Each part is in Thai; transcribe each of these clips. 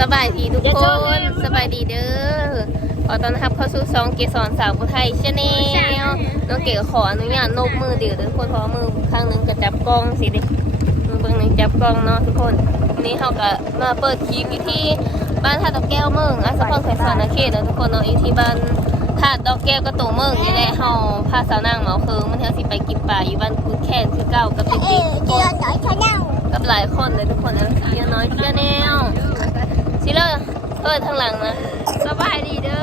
สบายดีทุกคนสบายดีเด้อขอต้อนรับเข้าสู่ซองเกสรสาวผู้ไทยชาแนลน้องเก๋ขออนุญาตนบมือเดี๋ยวทุกคนเพราะว่ามือข้างหนึงก็จับกล้องสิเด็มือเบื้องหนึงจับกล้องเนาะทุกคนวันนี้เขาก็มาเปิดคลิปอยู่ที่บ้านท่าดอกแก้วเมืองอัสสะพรไขสอนเขตเนาะทุกคนเนาะอยู่ที่บ้านท่าดอกแก้วกระตูเมืองนี่แหละเฮาพาสาวนางเหมาเคิงมันเฮาสิไปกินปลาอยู่บ้านคูดแคนคือเก่ากับเด็กๆทุกคนกับหลายคนเลยทุกคนนะเพียน้อยเพียแนว สิเลอร์เปิดทางหลังนะสบายดีเด้อ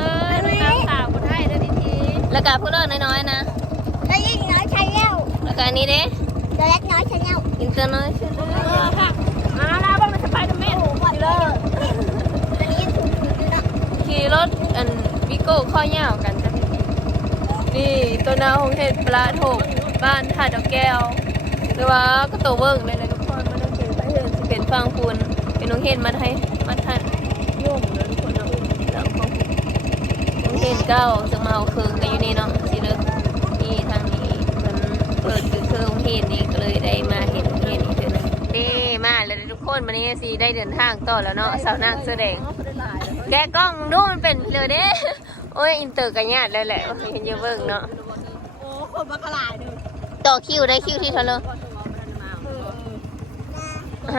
ตามข่าวคนไทยเด้อทีทีแล้วก็ผู้เลิศน้อยๆนะแล้วก็อันนี้เด้อินเตอร์น้อยชื่อเออค่ะมาแล้วบ้างมันสไปเดอร์แมนเด้อขี่รถอันวิโก้ข้อยาวกันจ้ะนี่ตัวนาของเห็ดปลาถกบ้านท่าดอกแก้วหรือว่าก็ตัวเบิ้งเลยนะทุกคนมันต้องเป็นไปเถอะสิเป็นฟังคุณเป็นน้องเห็ดมาไทยมาทันโย่มเลยทุกคนเนาะหลังของ น้องเห็ดเก้าจะมาเอาคืองกันอยู่นี่เนาะสิเลยนี่ทางนี้มันเปิดคือเครื่องเห็นนี่ก็เลยได้มาเห็นเห็นอีกเถอหนึงนี่มาแล้วทุกคนวันนี้สิได้เดินทางต่อแล้วเนาะสาวนางเสื้อแดง แกกล้องดูมันเป็นเลยเด้โอ้ยอินเตอร์กันยาดเลยแหละเห็นเยอะเบิ่งเนาะโอ้คนมากระลายเด้อต่อคิวได้คิวที่เท่าไหร่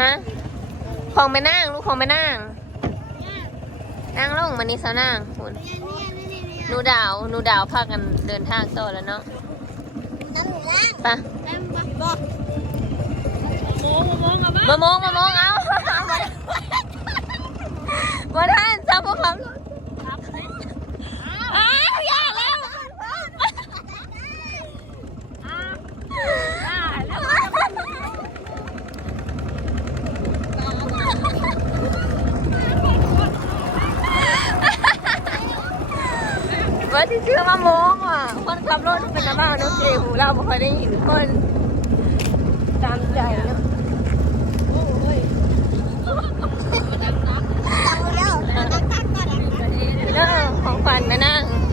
ฮะของไปนั่งลูกของไปนั่งนั่งลงมันนี่สาวนางคุณ หนูดาวหนูดาวพากันเดินทางต่อแล้วเนาะไปะบอกโมงโมงเอามามามองมามองเอามาท่านจับพวกเขาอ้าวอย่าแล้ว ว่าที่ชื่ อมามองอะคนขับรถเป็นน้ำบ้านน้องเกหูเราไม่ค่อยได้ยินคนตามใจเนาะเนาะของขวัญมานั่งสั่ง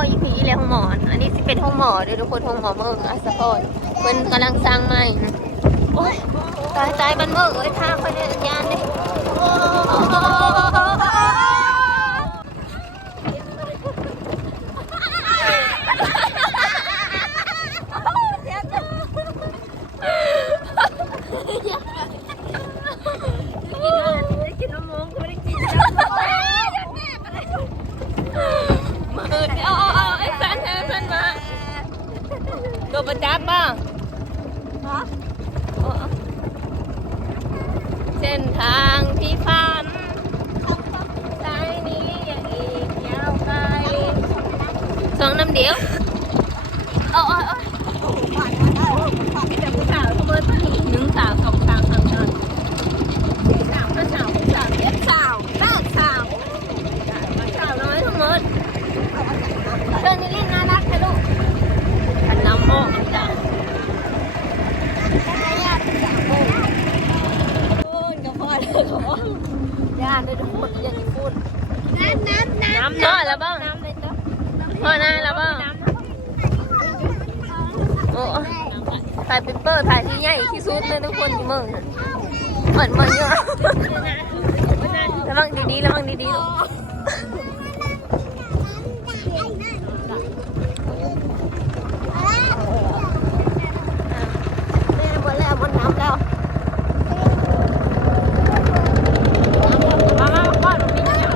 อ้อยี่ผีเลยห้องหมอน อันนี้สิเป็นห้องหมอเด้วยทุกคนห้องหมอเมืองอัสสะพรมันกำลังสร้างใหม่โอ้ยตายตายมันเมืองเอ้ยทางไปเนี่ยยานเลยมือเดียวเอาเอาไอ้สันไอ้สันมาโดนประจับบ้างเส้นทางที่ฝันำเดียวเอาเอาเอา มีแต่ผู้สาวเขาเบิดหนึ่งสาวสองสาวสามสาวสี่สาวห้าสาวหกสาวเจ็ดสาวแปดสาว สาวน้อยทั้งหมดเพื่อนนี่ลินน่ารักค่ะลูกขันน้ำโมกจ้ะ พูดกับพ่อเลยเขาว่าญาติได้พูดอย่างนี้พูดน้ำน้ำน้ำน้ำน้อยแล้วบ้างน้ำเลยจ้ะพ่อหน้าแล้วบ้าง โอ้ถ่ายเปเปอร์ถ่ายที่ใหญ่ที่สุดเลยทุกคนอยู่เมืองน่ะเหมือนเมืองเยอะระวังดีๆระวังดีๆลูก แม่หมดแล้วหมดน้ำแล้วมามาพ่อหนูมีเนี่ย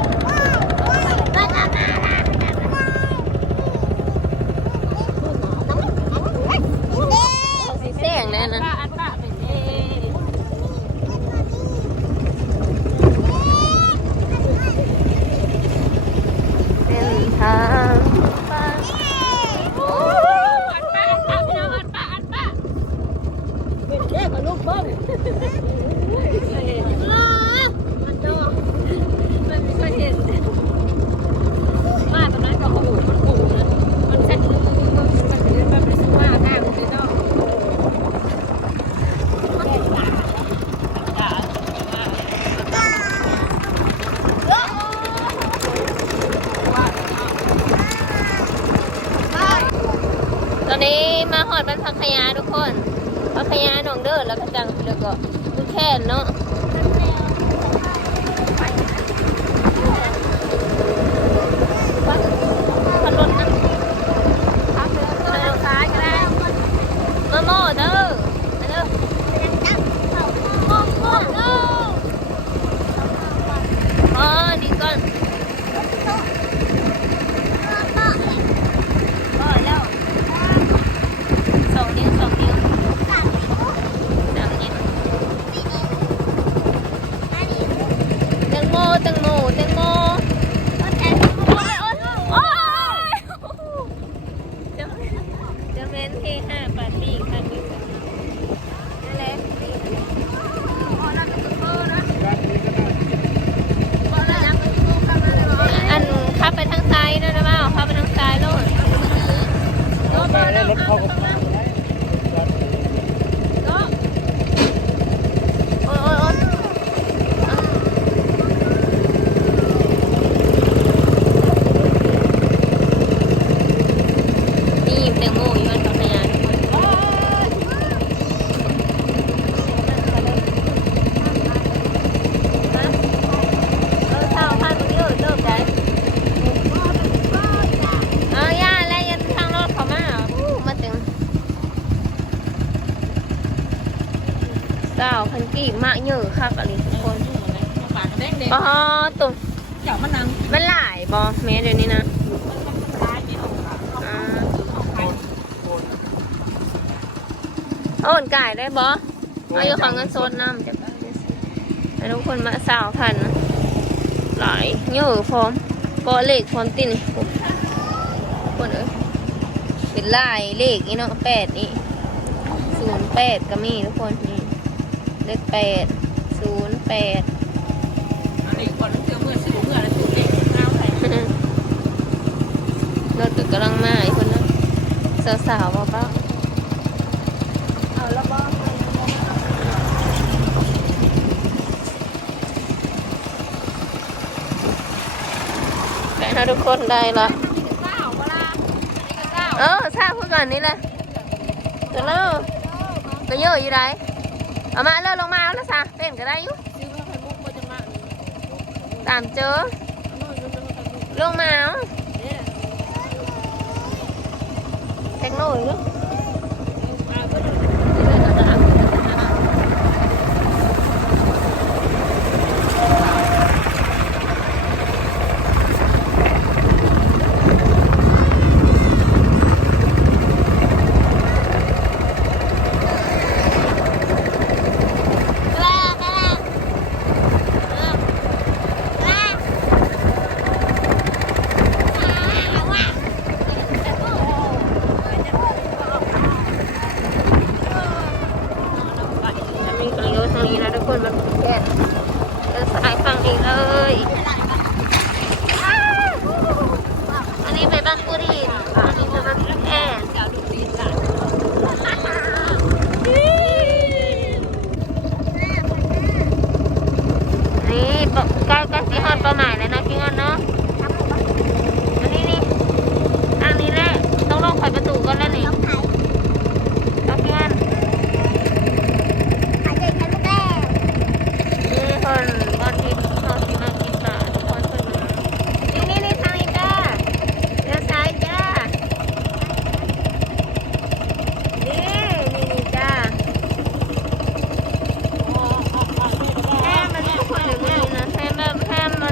สีแสงเลยนะ ป้าอันป้าเป็นเอ เป็นทางไป อันป้าอันป้าพี่น้องอันป้าอันป้าเป็นเด็กกับลูกเบิ้มมันโตมันไม่เคยเห็นมาตอนนั้นก็โอ้โหมันโอ้นะมันเซ็ตมันมันมันมันเป็นสุภาพหน้าคุณเนาะ ตอนนี้มาหอดบ้านพักข ยาทุกคนพักขยาหนองเด้อแล้วก็จังแล้วก็ลูกแค่นเนาะพัดรถนะ พักเดินเดินซ้ายก็ได้ มาโม่เด้อมาเด้ออ๋อดีก่อนก็แล้วสองนิ้วสองนิ้วสามนิ้วแตงโม แตงโมแตงโมโอ้ยโอ้ยโอ้ยจะจะเม้นเฮฮาปาร์ตี้ค่ะนี่นั่นแหละอันขับไปทางซ้ายด้วยนะบ้าขับไปทางซ้ายโลดรถเข้าก็มาได้ โอ้ยโอ้ยโอ้ยนี่แตงโมอยู่บ้านพัทยาทุกคนฮะเออเศร้าพันมันเยอะเลิกได้เอาย่าแล้วยันทางรถเขามาเหรออู้มาถึงเศร้าพันกี่มากเยอะคักอะไรทุกคน ปากแดงแดง อ๋อตุ่มเจ้ามันนังมันหลายบอแม่เดี๋ยวนี้นะซ้ายไม่ออกอ่าออกไปเอาอ่อนไก่ได้บอเอาอยู่ของเงินโซนน้ำจะให้ทุกคนมาสาวพันหลายเยอะพร้อมกอเลขพร้อมตินคนเอ้ยเป็นลายเลขนี่เนาะแปดนี่ศูนย์แปดก็มีทุกคนนี่เลขแปดศูนย์แปด อันนี้ก่อนเจอเมื่อซื้อเมื่อแล้วซื้อเด็กเอาใส่ รถตึ กำลังมาอีกคนนึงสาวๆบอกเปล่าเอาแล้วบ้างแต่ถ้าทุกคนได้ละเก้าเวลาอันนี้ก็เก้าเอทราบเพื่อก่อนนี่แหละเดี๋ยวเลิกก็เยอะอยู่ไรเอามาเลิกลงมาเอาแล้วซะเต้นก็ได้อยู่ซื้อมาไข่มุกมาจังมาตามเจอลงมาเอา เนี่ย นี้นะทุกคนมันแค่เออสายฟังเองเลยอันนี้ไปบ้านกุรินอันนี้ไปบ้านแอนนี่ใกล้ใกล้สีหอดประมาณแล้นะพี่ฮอนเนาะ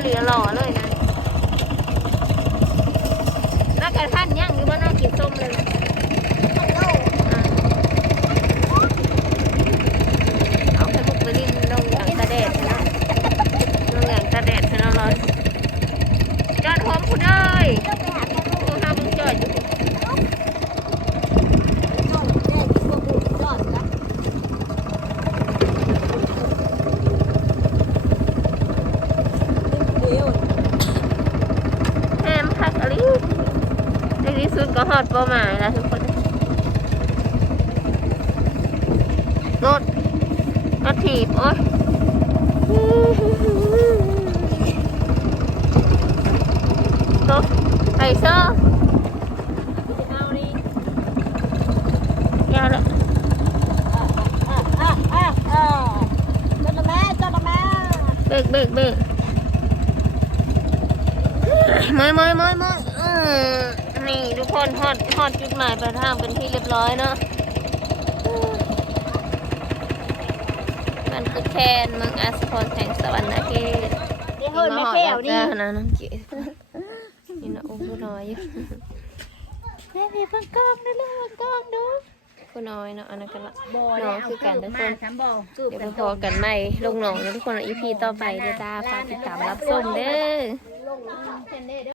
เ了 เป้าหมายแล้วทุกคนรถรถถีบโอ๊ยรถไอเซอร์เบรกเบรกเบรกไม่ไม่ไม่ไม นี่ทุกคนฮอดฮอดจุดหมายปลายทางเป็นที่เรียบร้อยเนาะมันคือแคนเมืองอาสพรแห่งสวรรค์เขตเดี๋ยวเฮ้ยไม่แก้วนี่จ้านะน้องเก๋นี่นะอุ้มผู้น้อยอยู่แม่พี่เพิ่งกล้องดูลูกกล้องดูผู้น้อยเนาะอันนั้นกันละบ่น้องคือกันทุกคนสามบ่เดี๋ยวไปพอกันใหม่ลงหนองนะทุกคนอีพีต่อไปเด้อจ้าฝากติดตามรับชมเด้อลงเส้นเด้อ